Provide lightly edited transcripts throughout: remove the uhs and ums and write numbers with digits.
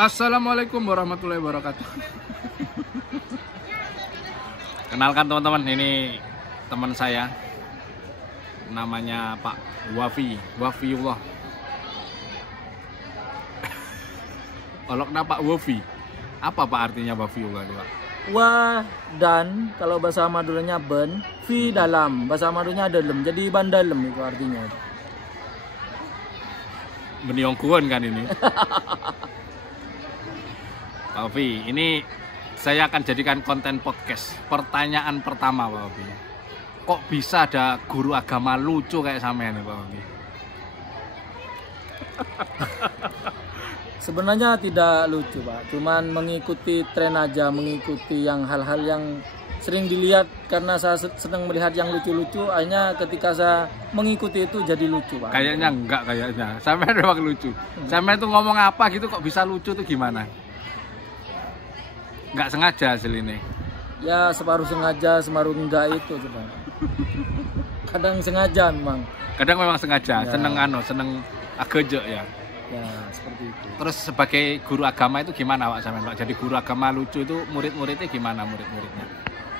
Assalamualaikum warahmatullahi wabarakatuh. Kenalkan teman-teman, ini teman saya. Namanya Pak Wafiullah. Olokna Pak Wafi. Apa Pak artinya Wafiullah itu, Pak? Wa dan kalau bahasa Maduranya ben, fi dalam, bahasa Maduranya dalam. Jadi ban dalam itu artinya. Beniongkuan kan ini. Pak Wafi, ini saya akan jadikan konten podcast. Pertanyaan pertama, Pak Wafi. Kok bisa ada guru agama lucu kayak sampean, Pak Wafi? Sebenarnya tidak lucu, Pak. Cuman mengikuti tren aja, mengikuti yang hal-hal yang sering dilihat karena saya senang melihat yang lucu-lucu. Akhirnya ketika saya mengikuti itu jadi lucu, Pak. Kayaknya enggak, kayaknya. Sampean memang lucu. Sampean tuh ngomong apa gitu kok bisa lucu tuh gimana? Nggak sengaja hasil ini. Ya separuh sengaja, separuh enggak itu coba. Kadang sengaja memang. Kadang memang sengaja, Ya. seneng agejo ya. Ya seperti itu. Terus sebagai guru agama itu gimana Pak sampean, Pak? Jadi guru agama lucu itu murid-muridnya gimana murid-muridnya?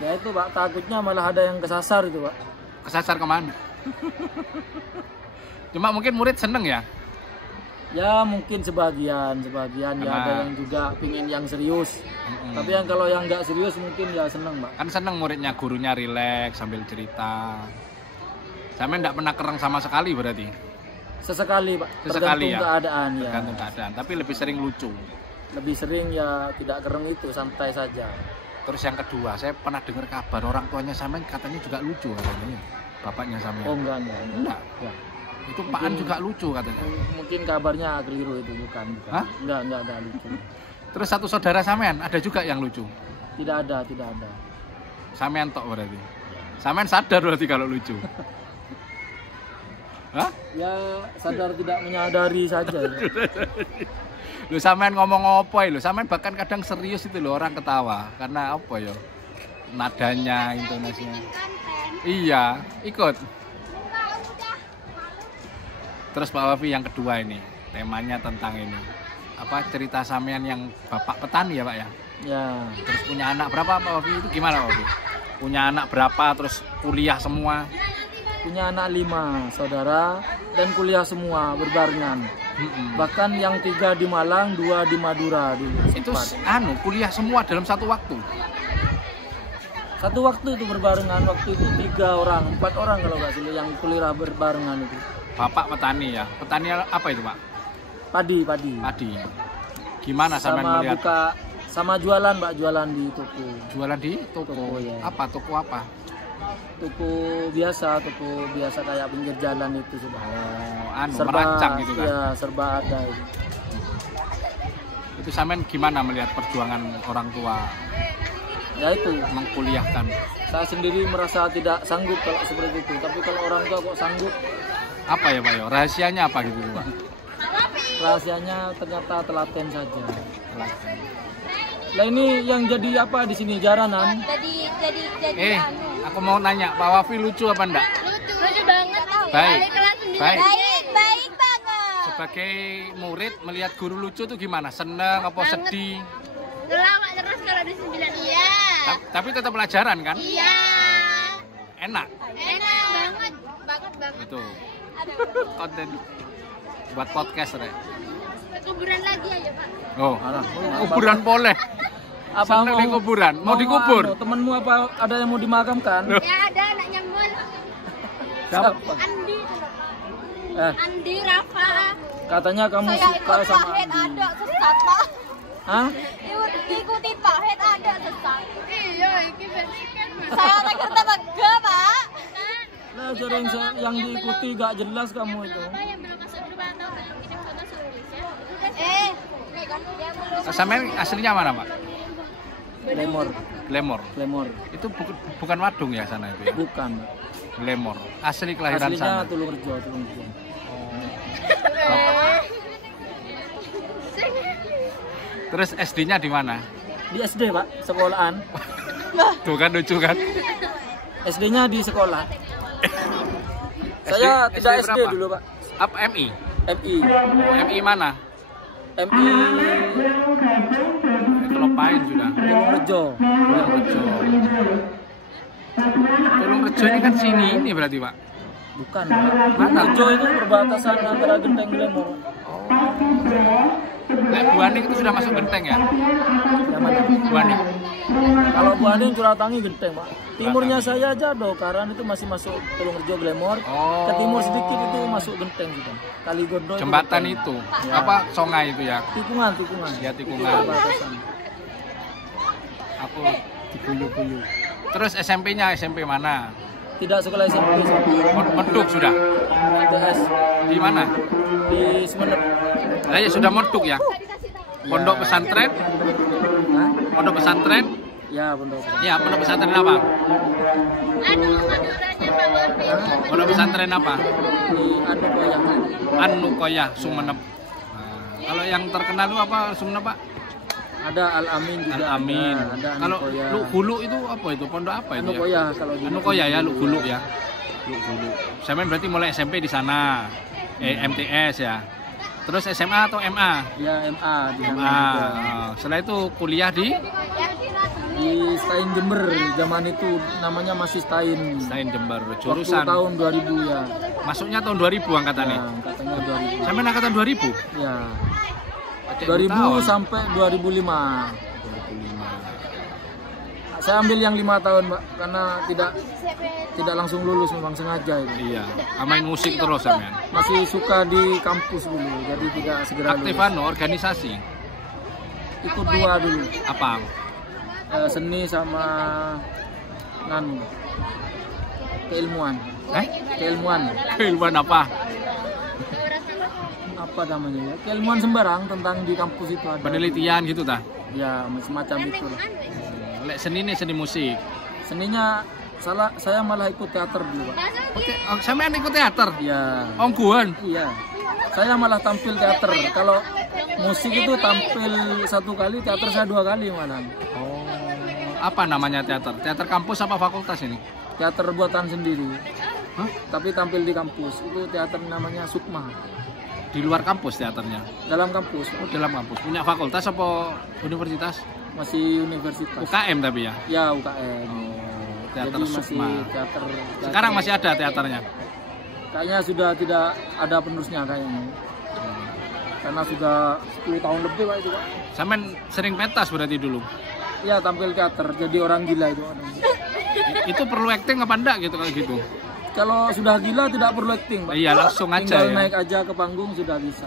Ya itu, Pak, takutnya malah ada yang kesasar itu, Pak. Kesasar kemana? Cuma mungkin murid seneng ya. Ya mungkin sebagian ya ada yang juga pingin yang serius. Tapi yang kalau yang nggak serius mungkin ya seneng, Pak. Kan seneng muridnya, gurunya rileks sambil cerita. Sampean enggak pernah kereng sama sekali berarti? Sesekali, Pak. Sesekali Tergantung ya? keadaan ya. Tergantung keadaan, tapi lebih sering lucu. Lebih sering ya tidak kereng itu, santai saja. Terus yang kedua, saya pernah dengar kabar orang tuanya sampean katanya juga lucu katanya. Bapaknya sampean. Oh enggak. Enggak. Ya. Itu Pak An juga lucu katanya. Mungkin kabarnya keliru itu, bukan. Hah? Enggak lucu. Terus satu saudara sampean ada juga yang lucu. Tidak ada. Sampean tok berarti. Sampean sadar berarti kalau lucu. Hah? Ya sadar tidak menyadari saja. Ya. Lu sampean ngomong apa ya? Lu sampean bahkan kadang serius itu loh orang ketawa karena apa ya? Nadanya, intonasinya. Iya, ikut. Terus Pak Wafi yang kedua ini, temanya tentang ini. Apa cerita sampean yang bapak petani ya, Pak ya? Ya. Terus punya anak berapa Pak Wafi? Itu gimana Pak Wafi? Punya anak berapa, terus kuliah semua? Punya anak 5 saudara dan kuliah semua berbarengan. Bahkan yang 3 di Malang, 2 di Madura dulu. Itu sempat. kuliah semua dalam satu waktu. Satu waktu itu berbarengan, waktu itu 3 orang, 4 orang kalau nggak salah yang kuliah berbarengan itu. Bapak petani ya. Petani apa itu, Pak? Padi. Padi. Gimana sampean Sama melihat? buka, sama jualan, Pak, jualan di toko. Jualan di toko. Toko, ya. Apa? Toko apa? Toko biasa kayak pinggir jalan itu sudah. Oh, merancang gitu kan. Ya, serba ada itu. Itu sampean gimana melihat perjuangan orang tua Ya itu, mengkuliahkan? saya sendiri merasa tidak sanggup kalau seperti itu. Tapi kalau orang tua kok sanggup, Apa ya Pak ya? Rahasianya apa gitu Pak? rahasianya ternyata telaten saja. Lah ini yang jadi apa di sini jaranan? Jadi Aku mau nanya, Pak Wafi lucu apa enggak? lucu banget. Baik. Baik banget. Sebagai murid melihat guru lucu tuh gimana? Seneng apa sedih? Ngelawak terus kalau di 9. Iya. Tapi tetap pelajaran kan? Iya. Enak. Enak banget. Itu konten buat podcast Rek. Ke kuburan lagi aja, Pak. Oh, kuburan boleh. Apa Seneng di kuburan? Mau dikubur? Temenmu apa ada yang mau dimakamkan? Ya ada anaknya Mul. Siapa? Andi. Eh, Andi Rafa. katanya kamu Saya suka ikut sama Pak Head Andi. ada sesat, Pak. Hah? Ikuti Pak Head ada sesat. Iya, iki saya tak kerta bangga, Pak. Lah jarang yang diikuti gak jelas kamu itu. Apa yang belum masuk dulu tahu belum kirim ke masuk Indonesia? Dia belum. Sampean aslinya mana Pak? Lemor. Itu bukan Wadung ya sana itu ya? Bukan. Lemor. Asli kelahiran Aslinya sana. Tulungrejo. Terus SD-nya di mana? Di SD, Pak, sekolahan. Tuh kan lucu kan? SD-nya di sekolah. Saya tidak SD berapa? dulu, Pak. Apa MI? MI. MI mana? MI Kelopain sudah. Tulungrejo. Tulungrejo. Tulungrejo ini kan sini ini berarti Pak. Bukan, Pak. Tulungrejo itu perbatasan antara Genteng Glemor. Kayak Buanik itu sudah masuk Genteng ya? Yang mana? Buanik. Kalau Buanik Curatangi Genteng, Pak. Timurnya saya aja Dokaran itu masih masuk Tulungrejo Glemor. Oh. Ke timur sedikit itu masuk Genteng juga. Kaligondo Jembatan Genteng. itu. Ya. Apa sungai itu ya? Tikungan. Ya, tikungan. Itu perbatasan. Aku diguyu-guyu. Terus SMP-nya SMP mana? Tidak sekolah SMP, Meduk sudah. MTS Di mana? di Sumeneb. Nah, ya sudah meduk ya. Pondok pesantren? Hah? Pondok pesantren? Ya, pondok. Ya, pondok pesantren apa? Pondok pesantren apa? Di Anu Koyang. Anu Koyah, Sumeneb. Nah, kalau yang terkenal itu apa Sumeneb Pak? Ada Al Amin juga. Al-Amin. Ada Anu Kalau Koyah. Lu Gulu itu apa itu? Pondok apa itu Anu ya? Koyah kalau di Anu Koyah ya, Lu Gulu ya. Lu Gulu. Sampean berarti mulai SMP di sana. MTS ya. Terus SMA atau MA? Ya MA di sana MA. juga. Setelah itu kuliah di Di Stain Jember zaman itu namanya masih Stain. Stain Jember. Waktu Jurusan tahun 2000 ya. masuknya tahun 2000 angkatannya. Ya, katanya 2000. Sampean angkatan 2000? Ya. Aceh 2000 tahun. sampai 2005. 2005. Saya ambil yang 5 tahun, Pak, karena tidak langsung lulus, memang sengaja itu. Iya, main musik terus sampean. Masih suka di kampus dulu, jadi tidak segera Aktif lulus. anu organisasi. Ikut 2 dulu, Apa? seni sama keilmuan. Keilmuan. Keilmuan apa? Apa namanya ya? Keilmuan sembarang tentang di kampus itu ada. Penelitian gitu tah. Ya, semacam itu lah. Lek seni nih seni musik. Seninya saya malah ikut teater dulu, Pak. Oke, sampean ikut teater? Ya. Ongguan. Iya. Saya malah tampil teater. Kalau musik itu tampil 1 kali, teater saya 2 kali malah. Oh. Apa namanya teater? Teater kampus apa fakultas ini? Teater buatan sendiri. Hah? Tapi tampil di kampus. Itu teater namanya Sukma. Di luar kampus teaternya? Dalam kampus. Oh, dalam kampus. Punya fakultas apa universitas? Masih universitas. UKM tapi ya? Ya, UKM. Teater Jadi masih Sukma. teater. Sekarang masih ada teaternya? Kayaknya sudah tidak ada penerusnya kayaknya. Karena sudah 10 tahun lebih, Pak, itu, Pak. Sampean sering pentas berarti dulu? Ya, tampil teater. Jadi orang gila itu. Itu perlu acting apa enggak gitu kalau gitu? Kalau sudah gila tidak perlu acting, Pak. Iya, langsung aja Tinggal ya. naik aja ke panggung sudah bisa.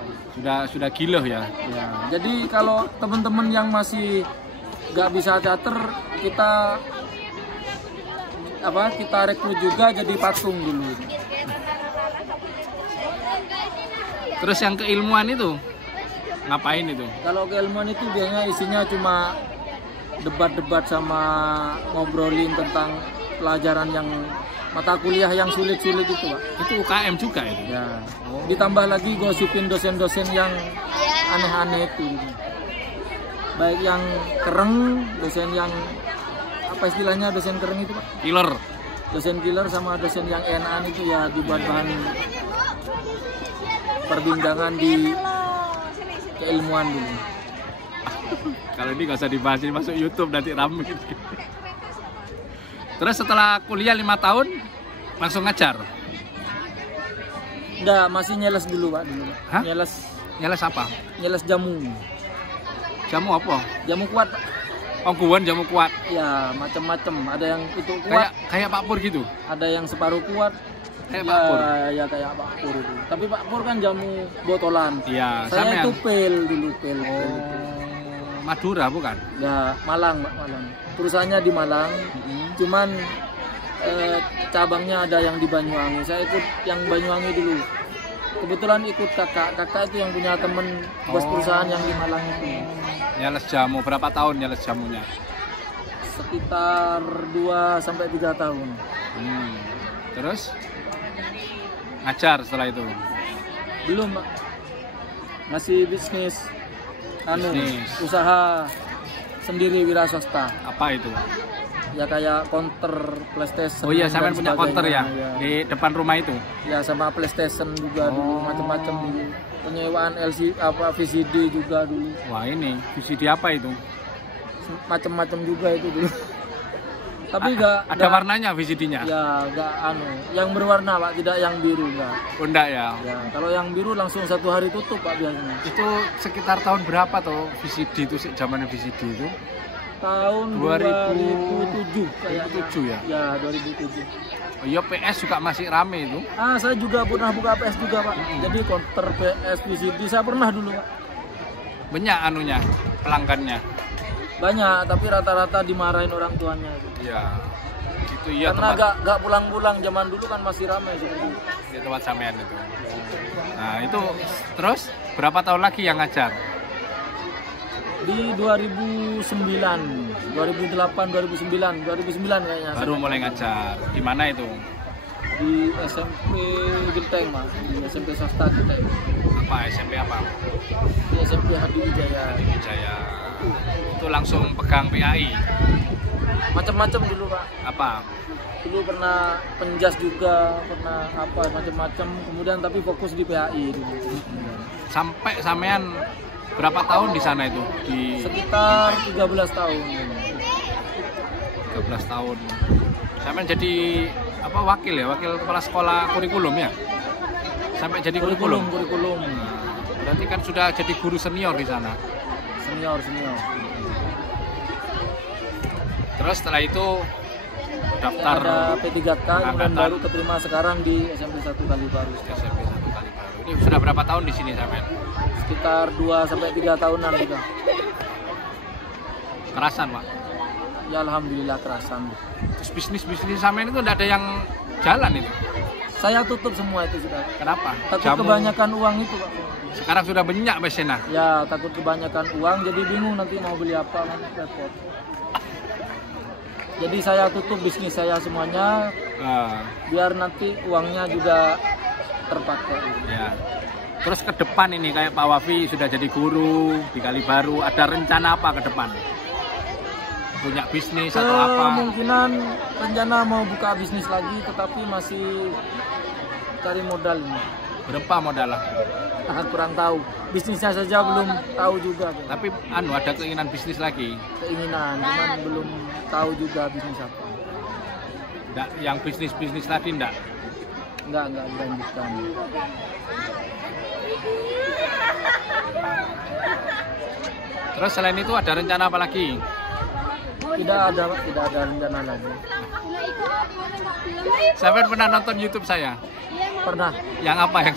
Sudah gila ya. Ya, jadi kalau teman-teman yang masih nggak bisa teater, kita rekrut juga jadi patung dulu. Terus yang keilmuan itu ngapain itu? Kalau keilmuan itu biasanya isinya cuma debat-debat sama ngobrolin tentang pelajaran yang mata kuliah yang sulit-sulit itu, Pak. Itu UKM juga itu. Ya. Ditambah lagi gosipin dosen-dosen yang aneh-aneh itu. Baik yang kereng, dosen yang apa istilahnya dosen kereng itu, Pak? Killer. Dosen killer sama dosen yang enakan itu ya dibuat bahan perbincangan di keilmuan dulu. Kalau ini nggak usah dibahas, ini masuk YouTube nanti rame. Terus setelah kuliah 5 tahun langsung ngajar? Enggak, masih nyeles dulu, Pak, dulu. Hah? Nyeles apa? nyeles jamu. Jamu apa? Jamu kuat, Pak. Ongguan jamu kuat. Ya, macam-macam. Ada yang itu kuat, Kayak Pak Pur gitu. ada yang separuh kuat. Kayak ya, Pak Pur. Ya kayak Pak Pur itu. Tapi Pak Pur kan jamu botolan. Iya, Saya itu sampean. pil dulu, pil. Madura bukan? Ya, Malang, Pak, Malang. Perusahaannya di Malang. Cuman cabangnya ada yang di Banyuwangi. Saya ikut yang Banyuwangi dulu. Kebetulan ikut kakak itu yang punya temen bos perusahaan yang di Malang itu. Nyales jamu, berapa tahun nyales jamunya? Sekitar 2-3 tahun. Terus? Ngajar setelah itu? Belum, Pak. Masih bisnis. Bisnis. Usaha sendiri wira swasta. Apa itu? ya kayak counter PlayStation. Oh iya, sampean dan punya counter ya sebagainya, di depan rumah itu. Ya sama PlayStation juga dulu, macam-macam dulu. Penyewaan VCD juga dulu. Wah, ini VCD apa itu? Macam-macam juga itu dulu. Tapi Ada warnanya VCD-nya? Ya, enggak yang berwarna Pak, tidak yang biru enggak. Oh, enggak ya. Ya, kalau yang biru langsung 1 hari tutup Pak biasanya. Itu sekitar tahun berapa tuh VCD itu zamannya VCD itu? Tahun 2007 kayaknya. 2007 ya? Ya, 2007. Oh iya, PS juga masih rame itu. Saya juga pernah buka PS juga Pak. Jadi counter PS VCD saya pernah dulu Pak. Banyak anunya, pelanggannya. Banyak, tapi rata-rata dimarahin orang tuanya. Iya. Itu iya Karena tempat gak pulang-pulang, zaman dulu kan masih ramai seperti itu. di tempat sampean itu. Nah, itu terus berapa tahun lagi yang ngajar? Di 2009 kayaknya. Baru mulai ngajar. Di mana itu? Di SMP Genteng Mas, di SMP swasta Genteng. Apa SMP apa? Di SMP Hadiwijaya. Wijaya. Itu langsung pegang PAI. Macam-macam dulu Pak. Apa? Dulu pernah penjas juga, pernah apa macam-macam. Kemudian tapi fokus di PAI dulu. Sampai sampean berapa tahun di sana itu? Di Sekitar 13 tahun. 13 tahun. Sampean jadi apa wakil ya? Wakil kepala sekolah kurikulum ya? Sampai jadi kurikulum. Berarti kan sudah jadi guru senior di sana. Senior. Terus setelah itu daftar Ada P3K, kemudian angkatan. baru keterima sekarang di SMP 1 Kalibaru. SMP 1 kali baru. Ini sudah berapa tahun di sini sampean? Sekitar 2-3 tahunan juga. Kerasan, Pak. Ya alhamdulillah kerasan. Terus bisnis sampean itu enggak ada yang jalan itu. Saya tutup semua itu sudah. Kenapa? Takut kebanyakan uang itu Pak. Sekarang sudah banyak mesena. Ya takut kebanyakan uang, jadi bingung nanti mau beli apa kan repot. Jadi saya tutup bisnis saya semuanya, biar nanti uangnya juga terpakai. Ya. Terus ke depan ini kayak Pak Wafi sudah jadi guru di Kalibaru, ada rencana apa ke depan? Punya bisnis atau apa? Kemungkinan rencana mau buka bisnis lagi, tetapi masih cari modal ini. Berapa modalnya? Kurang tahu. Bisnisnya saja belum tahu juga. Tapi ada keinginan bisnis lagi? Keinginan, cuman belum tahu juga bisnis apa. Enggak, yang bisnis tadi enggak? Enggak dilanjutkan. Terus selain itu ada rencana apa lagi? Tidak ada rencana lagi. Sampai pernah nonton YouTube saya? Pernah. Yang apa yang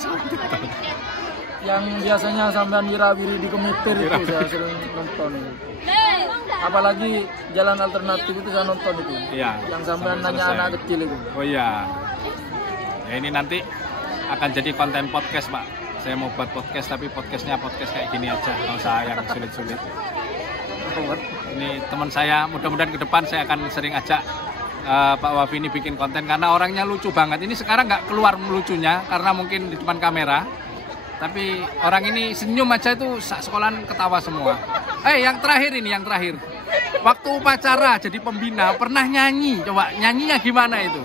Yang biasanya sampean wirawiri di Kemitir itu saya sering nonton. Apalagi jalan alternatif itu saya nonton itu. Iya. Yang sampean nanya selesai. anak kecil itu. Oh iya. Ya ini nanti akan jadi konten podcast, Pak. Saya mau buat podcast tapi podcastnya podcast kayak gini aja, nggak usah yang sulit-sulit. Ini teman saya, mudah-mudahan ke depan saya akan sering ajak Pak Wafi ini bikin konten karena orangnya lucu banget. Ini sekarang nggak keluar lucunya karena mungkin di depan kamera. Tapi orang ini senyum aja itu sekolahan ketawa semua. Yang terakhir. Waktu upacara jadi pembina pernah nyanyi. Coba nyanyinya gimana itu?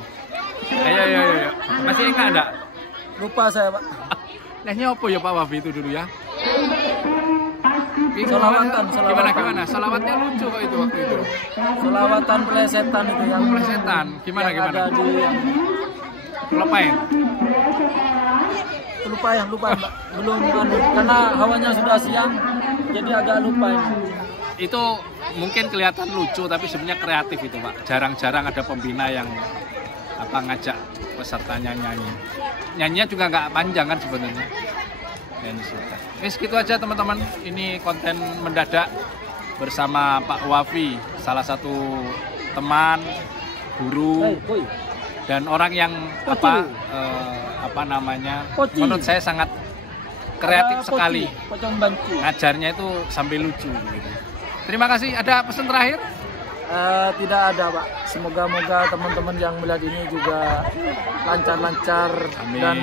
Ayo. Masih ingat enggak? Lupa saya, Pak. Nyanyi apa ya Pak Wafi itu dulu ya? Selawatan. Gimana? Selawatnya lucu kok itu waktu itu. Selawatan plesetan itu yang plesetan. Gimana? Ada di Lupain. Lupa Mbak. Belum karena hawanya sudah siang jadi agak lupa ini. Itu mungkin kelihatan lucu tapi sebenarnya kreatif itu, Pak. Jarang-jarang ada pembina yang ngajak pesertanya nyanyi. Nyanyinya juga nggak panjang kan sebenarnya. Ini segitu aja teman-teman. Ini konten mendadak bersama Pak Wafi, salah satu teman, guru, dan orang yang menurut saya sangat kreatif sekali. Ngajarnya itu sambil lucu gitu. Terima kasih. Ada pesan terakhir? Tidak ada, Pak. Semoga-moga teman-teman yang melihat ini juga lancar-lancar dan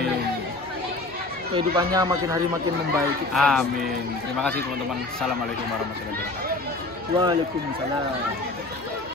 kehidupannya makin hari makin membaik. Amin. Terima kasih teman-teman. Assalamualaikum warahmatullahi wabarakatuh. Waalaikumsalam.